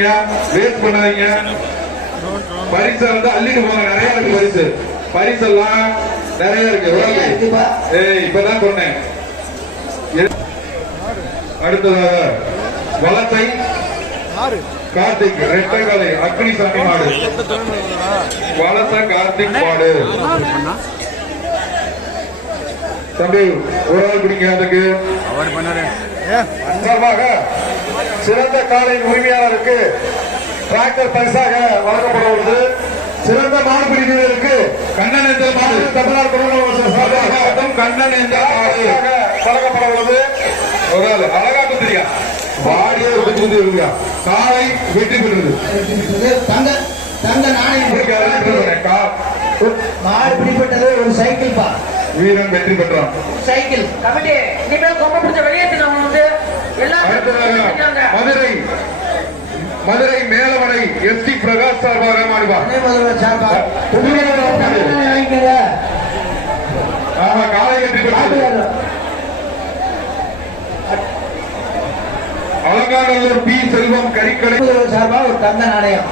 பண்ணாதீங்க வேஸ்ட் பண்ணாதீங்க. பரிசு வந்து அள்ளிட்டு போங்க நிறைய இருக்கு பரிசு. நிறைய இருக்கு. நிறைய இருக்குப்பா. ஏய் இப்பதான் சொன்னேன். அடுத்ததாக வளத்தை கார்த்திக் ரெட்டகாலை அக்னி சாமி மாடு. வளத்த கார்த்திக் மாடு. தம்பி ஒரு ஆள் பிடிங்க அதுக்கு. சார்பாக சிறந்த காலையின் உரிமையாளருக்கு டிராக்டர் பரிசாக வழங்கப்படுவது சிறந்த மாடுபிடி வீரருக்கு கண்ணன் என்ற மாடு தமிழ்நாடு குடும்ப சார்பாக கண்ணன் என்ற வழங்கப்பட உள்ளது ஒரு ஆள் அழகா குதிரியா வாடியே இருங்க காலை வெற்றி பெற்றது தங்க தங்க நாணயம் கா- மாடு பிடிப்பட்டது ஒரு சைக்கிள் பா. வீரன் வெற்றி பெற்றான். சைக்கிள். கமிட்டி இனிமேல் கொம்ப பிடிச்ச வெளியேற்றுங்க அவங்க வந்து மதுரை மதுரை மேலமனை எஸ் டி பிரகாஷ் சார்பாக வெற்றி. அலங்காநல்லூர் பி செல்வம் கறிக்கடை. துணை முதல்வர் சார்பா ஒரு தங்க நாணயம்.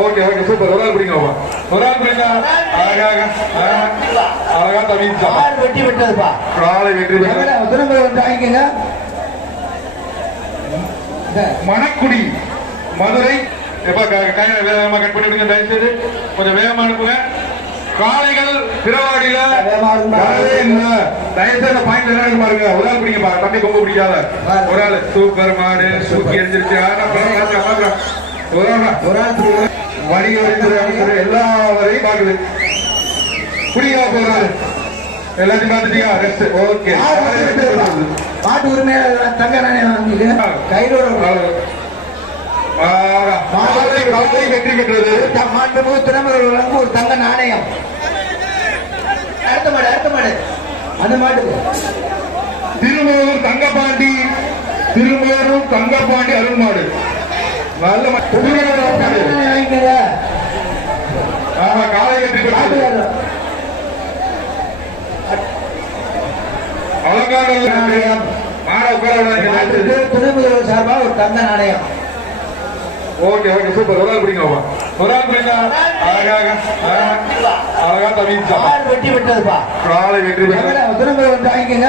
Okay okay super. ஒரு ஆள் பிடிங்கப்பா. ஒரு ஆள் பிடிங்க. அழகாக அழகா தமிழ் வெட்டி விட்டதுப்பா. காலை வெற்றி துணை முதல்வர் வாங்கிக்கங்க. மணக்குடி மதுரை. எப்ப க- கையை வேகமா கட் பண்ணி விடுங்க தயவு செய்து கொஞ்சம் வேகமா அனுப்புங்க. காளைகள் பிறவாடியில வேகமா அனுப்புங்க. வரவே இல்ல. தயவு செய்து பாயிண்ட் இருக்கு பாருங்க. ஒரு ஆள் பிடிங்க தம்பி கொம்பு பிடிக்காத. ஒரு ஆள். சூப்பர் மாடு. சூக்கி எரிஞ்சிருச்சு. ஒரு ஆள். ஒரு ஆள் வணிக அமைச்சர் எல்லாவரையும் பாக்குது புரியுதா போறாரு. எல்லாத்தையும் பார்த்துட்டீங்க? ரெஸ்ட் ஓகே மாடு. மாட்டு உரிமையாளர் தங்க நாணயம் வாங்கிக்கங்க கைரோட வெற்றி பெற்றது. மாண்புமிகு துணை முதல்வருக்கு ஒரு தங்க நாணயம். அடுத்த மாடு அடுத்த மாடு. அந்த மாட்டுக்கு. திருமூர் தங்கபாண்டி திருமூரும் நல்ல மா- புதுமையான மாடு. நாணயம் வாங்கிக்கங்க. ஆமா காலை வெற்றி பெற்றது. உட்கார விடாதீங்க. மாட்டுக்கு துணை முதல்வர் சார்பா ஒரு தங்க நாணயம் ஓகே ஓகே சூப்பர். ஒரு ஆள் பிடிங்கப்பா ஒரு பிடிங்க. அழகாக அழகா காலை வெற்றி வாங்கிக்கங்க.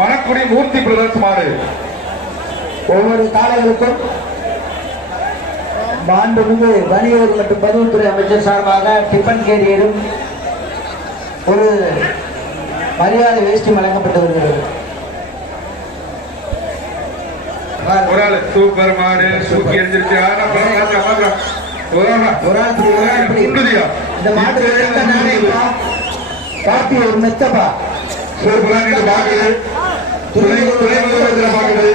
மணக்குடி மூர்த்தி பிரதர்ஸ் மாடு. ஒவ்வொரு காலைகளுக்கும் மாண்புமிகு வணிகர் மற்றும் பதிவுத்துறை அமைச்சர் சார்பாக டிஃபன் கேரியரும் ஒரு மரியாதை வேஷ்டி வழங்கப்பட்டு வருகிறது ஒரு ஆள் சூப்பர் மாடு சூக்கி பாருங்க. ஒரு ஆள் ஆள்? இந்த மாட்டு காப்பி ஒரு மெத்தப்பா சூப்பரா நீங்க பாக்குது துணை துணை முதலமைச்சரை பாக்குது